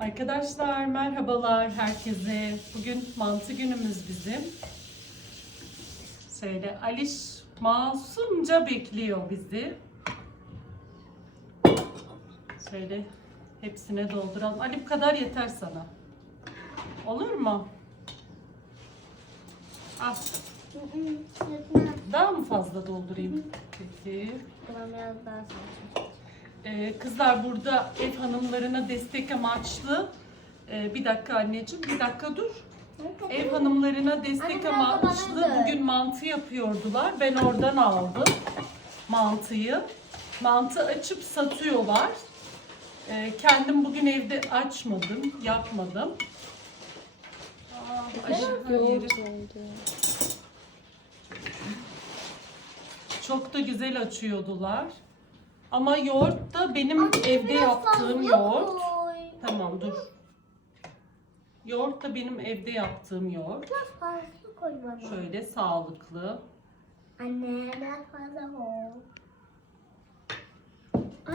Arkadaşlar merhabalar herkese. Bugün mantı günümüz bizim. Şöyle Aliş masumca bekliyor bizi. Şöyle hepsine dolduralım. Ali bu kadar yeter sana. Olur mu? Al. Daha mı fazla doldurayım? Peki. Biraz daha salça. Ee, kızlar burada ev hanımlarına destek amaçlı. Ee, bir dakika anneciğim, bir dakika dur. Ev hanımlarına destek Anne, amaçlı bana bugün mantı yapıyordular. Ben oradan aldım mantıyı. Mantı açıp satıyorlar. Ee, kendim bugün evde açmadım, yapmadım. Aa, yeri- Çok da güzel açıyordular. Ama yoğurt da benim evde yaptığım yoğurt. Tamam dur. Yoğurt da benim evde yaptığım yoğurt. Biraz fazla koy bana. Şöyle sağlıklı. Anne biraz fazla